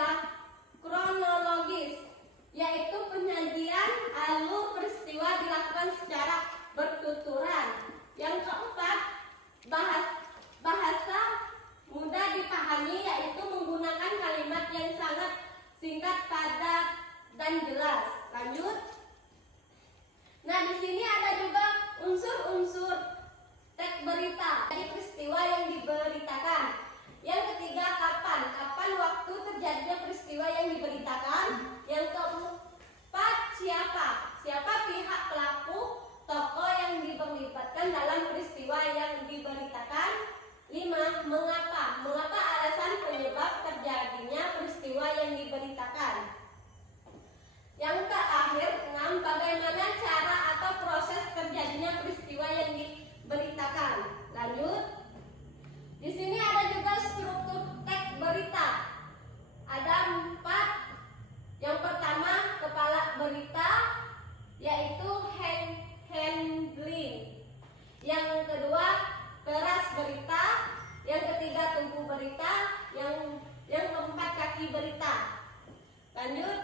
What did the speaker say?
ketiga, kronologis, yaitu penyajian alur peristiwa dilakukan secara bertuturan. Yang keempat, bahasa mudah dipahami, yaitu menggunakan kalimat yang sangat singkat, padat, dan jelas. Lanjut. Nah, di sini ada juga unsur-unsur teks berita dari peristiwa yang diberitakan. Yang ketiga, kapan waktu terjadinya peristiwa yang diberitakan. Yang keempat, siapa pihak pelaku, tokoh yang diperlibatkan dalam peristiwa yang diberitakan. 5. Mengapa alasan penyebab terjadinya peristiwa yang diberitakan. Yang terakhir, 6. Bagaimana cara atau proses terjadinya peristiwa yang diberitakan. Lanjut. Di sini ada juga struktur teks berita. Ada 4. Yang pertama, kepala berita, yaitu handling. Yang kedua, keras berita. Yang ketiga, tumpu berita. Yang keempat, kaki berita. Lanjut.